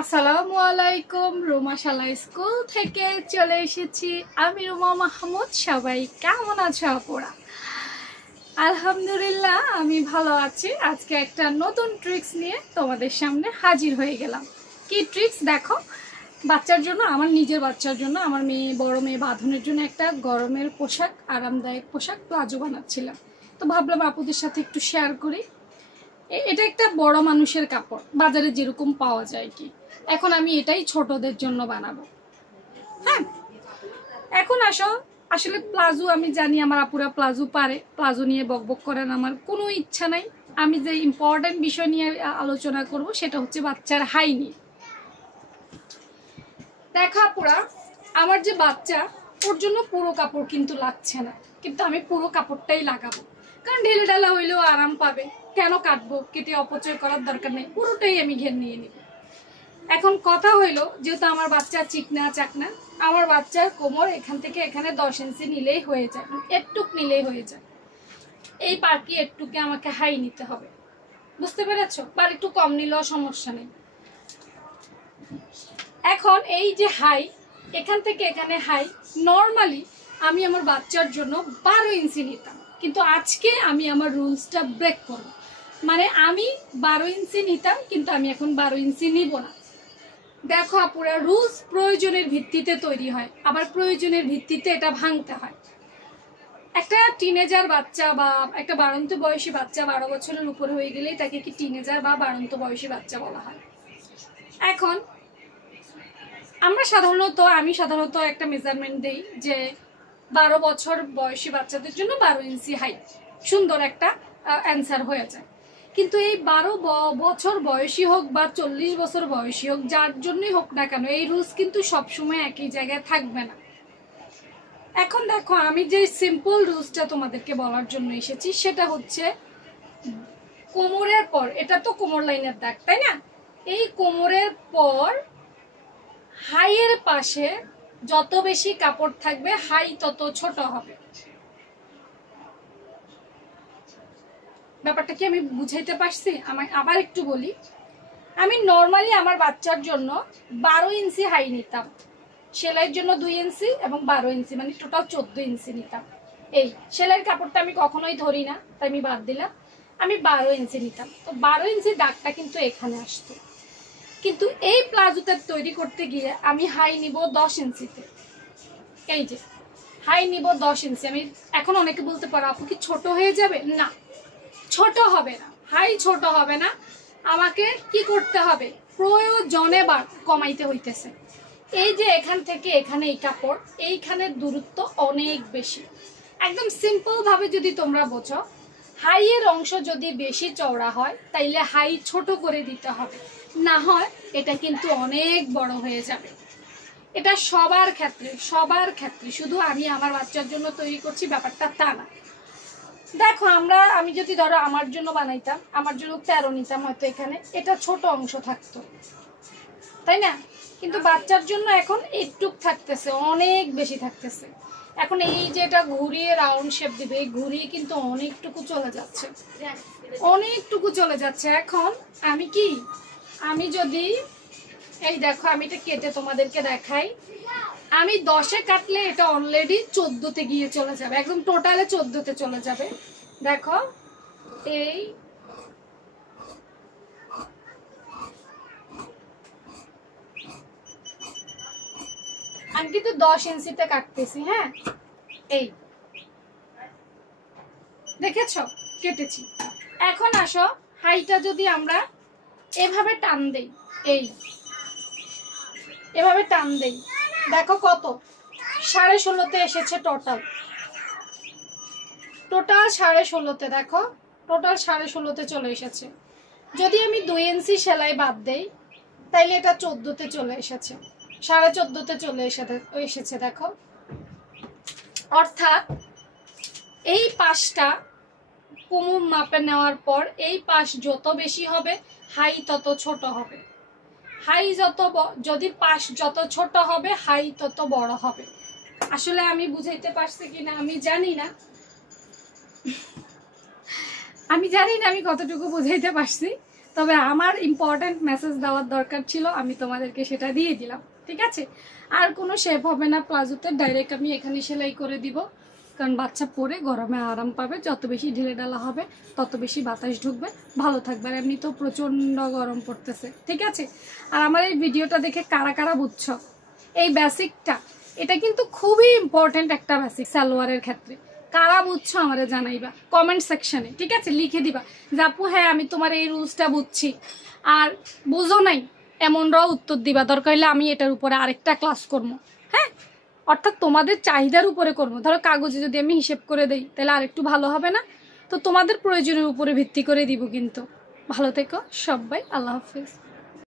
আসসালামু আলাইকুম। রুমাশালা স্কুল থেকে চলে এসেছি আমি রুমা মাহমুদ। সবাই কেমন আছো আপুরা? আলহামদুলিল্লাহ আমি ভালো আছি। আজকে একটা নতুন ট্রিক্স নিয়ে তোমাদের সামনে হাজির হয়ে গেলাম। কি ট্রিক্স দেখো, বাচ্চার জন্য, আমার নিজের বাচ্চার জন্য, আমার বড় মেয়ে বাঁধনের জন্য একটা গরমের পোশাক, আরামদায়ক পোশাক প্লাজো বানাচ্ছিলাম। তো ভাবলাম আপুদের সাথে একটু শেয়ার করি। এটা একটা বড় মানুষের কাপড়, বাজারে যেরকম পাওয়া যায় কি। এখন আমি এটাই ছোটদের জন্য বানাবো। হ্যাঁ, এখন আসো, আসলে প্লাজো আমি জানি আমার আপুরা প্লাজো পারে, প্লাজো নিয়ে বকবক করেন, আমার কোনো ইচ্ছা নাই। আমি যে ইম্পর্টেন্ট বিষয় নিয়ে আলোচনা করব সেটা হচ্ছে বাচ্চার হাই নিয়ে। দেখা আপুরা, আমার যে বাচ্চা, ওর জন্য পুরো কাপড় কিন্তু লাগছে না, কিন্তু আমি পুরো কাপড়টাই লাগাবো, কারণ ঢেলে ঢালা হইলেও আরাম পাবে। কেন কাটবো? কেটে অপচয় করার দরকার নেই, পুরোটাই আমি ঘের নিয়ে নিব। এখন কথা হইলো, যেহেতু আমার বাচ্চা চিকনা চাকনা, আমার বাচ্চার কোমর এখান থেকে এখানে 10 ইঞ্চি নিলেই হয়ে যায়, একটুক নিলেই হয়ে যায়। এই পার্কি একটুকে আমাকে হাই নিতে হবে, বুঝতে পেরেছো? বা একটু কম নিলেও সমস্যা নেই। এখন এই যে হাই, এখান থেকে এখানে হাই, নর্মালি আমি আমার বাচ্চার জন্য 12 ইঞ্চি নিতাম, কিন্তু আজকে আমি আমার রুলসটা ব্রেক করব। মানে আমি 12 ইঞ্চি নিতাম, কিন্তু আমি এখন 12 ইঞ্চি নিব না। দেখো আপুরা, রুলস প্রয়োজনের ভিত্তিতে তৈরি হয়, আবার প্রয়োজনের ভিত্তিতে এটা ভাঙতে হয়। একটা টিনেজার বাচ্চা বা একটা বাড়ন্ত বয়সী বাচ্চা 12 বছরের উপরে হয়ে গেলেই তাকে কি টিনেজার বা বাড়ন্ত বয়সী বাচ্চা বলা হয়। এখন আমি সাধারণত একটা মেজারমেন্ট দেই যে 12 বছর বয়সী বাচ্চাদের জন্য 12 ইঞ্চি হাইট সুন্দর একটা অ্যান্সার হয়ে যায়। কিন্তু এই 12 বছর বয়সী হোক বা 40 বছর বয়সী হোক, যার জন্যই হোক না কেন, এই রুলস কিন্তু সবসময় একই জায়গায় থাকবে না। এখন দেখো, আমি যে সিম্পল রুলসটা তোমাদেরকে বলার জন্য এসেছি সেটা হচ্ছে কোমরের পর, এটা তো কোমর লাইনের দাগ, তাই না? এই কোমরের পর হাইয়ের পাশে যত বেশি কাপড় থাকবে, হাই তত ছোট হবে। ব্যাপারটা কি আমি বুঝাইতে পারছি? আবার একটু বলি। আমি নর্মালি আমার বাচ্চার জন্য 12 ইঞ্চি হাই নিতাম, সেলাইয়ের জন্য 2 ইঞ্চি এবং 12 ইঞ্চি, মানে টোটাল 14 ইঞ্চি নিতাম। এই সেলাইয়ের কাপড়টা আমি কখনোই ধরি না, তাই আমি বাদ দিলাম। আমি 12 ইঞ্চি নিতাম। তো 12 ইঞ্চি দাগটা কিন্তু এখানে আসতো, কিন্তু এই প্লাজোটা তৈরি করতে গিয়ে আমি হাই নিব 10 ইঞ্চিতে। এই যে হাই নিব 10 ইঞ্চি। আমি এখন অনেকে বলতে পারো আপু কি ছোট হয়ে যাবে? না, ছোট হবে না, হাই ছোট হবে না। আমাকে কি করতে হবে? প্রয়োজনে কমাইতে হইতেছে। এই যে এখান থেকে এখানে এই কাপড়, এইখানের দূরত্ব অনেক বেশি। একদম সিম্পল ভাবে যদি তোমরা বোঝো, হাইয়ের অংশ যদি বেশি চওড়া হয় তাইলে হাই ছোট করে দিতে হবে, না হয় এটা কিন্তু অনেক বড় হয়ে যাবে। এটা সবার ক্ষেত্রে, শুধু আমি আমার বাচ্চার জন্য তৈরি করছি ব্যাপারটা তা না। দেখো, আমি যদি ধরো আমার জন্য বানাইতাম, আমার জন্য 13 নিতাম, হয়তো এখানে এটা ছোট অংশ থাকতো, তাই না? কিন্তু বাচ্চার জন্য এখন একটুক থাকতেছে, অনেক বেশি থাকতেছে। এখন এই যে এটা ঘুরিয়ে রাউন্ড শেপ দিবে, এই ঘুরিয়ে কিন্তু অনেকটুকু চলে যাচ্ছে। এখন আমি যদি এই দেখো, আমি এটা কেটে তোমাদেরকে দেখাই। আমি 10-এ কাটলে এটা অলরেডি 14-তে গিয়ে চলে যাবে, একদম টোটালে 14-তে চলে যাবে। দেখো, এই আমি কিন্তু 10 ইঞ্চিতে কাটতেছি। হ্যাঁ, এই দেখেছো কেটেছি। এখন আসো, হাইটা যদি আমরা এভাবে টান দেই, এভাবে টান দেই, দেখো কত 16.5-তে এসেছে। টোটাল 16.5-তে, দেখো টোটাল 16.5-তে চলে এসেছে। যদি আমি 2 ইঞ্চি সেলাই বাদ দেই তাইলে এটা 14-তে চলে এসেছে, 14.5-তে চলে এসেছে। দেখো, অর্থাৎ এই পাশটা কোমর মাপে নেওয়ার পর এই পাশ যত বেশি হবে, হাই তত ছোট হবে। যদি পাশ যত ছোট হবে, হাই তত বড় হবে। আসলে আমি বুঝাইতে পারছি কিনা আমি জানি না, আমি কতটুকু বুঝাইতে পারছি। তবে আমার ইম্পর্টেন্ট মেসেজ দেওয়ার দরকার ছিল, আমি তোমাদেরকে সেটা দিয়ে দিলাম। ঠিক আছে, আর কোনো শেপ হবে না প্লাজোতে, ডাইরেক্ট আমি এখানে সেলাই করে দিব, কারণ বাচ্চা পরে গরমে আরাম পাবে। যত বেশি ঢিলে ঢালা হবে তত বেশি বাতাস ঢুকবে, ভালো থাকবে। আর এমনি তো প্রচণ্ড গরম পড়তেছে। ঠিক আছে, আর আমার এই ভিডিওটা দেখে কারা কারা বুঝছো এই বেসিকটা, এটা কিন্তু খুবই ইম্পর্টেন্ট একটা বেসিক সালোয়ারের ক্ষেত্রে। কারা বুঝছো আমারে জানাইবা কমেন্ট সেকশনে। ঠিক আছে, লিখে দিবা যে আপু হ্যাঁ আমি তোমার এই রুলসটা বুঝছি, আর বুঝো নাই এমনরাও উত্তর দিবা। দরকার হলে আমি এটার উপরে আরেকটা ক্লাস করবো। হ্যাঁ, অর্থাৎ তোমাদের চাহিদার উপরে করবো। ধরো কাগজে যদি আমি হিসেব করে দেই তাহলে আরেকটু ভালো হবে না? তো তোমাদের প্রয়োজনের উপরে ভিত্তি করে দিব। কিন্তু ভালো থেকো সবাই, আল্লাহ হাফিজ।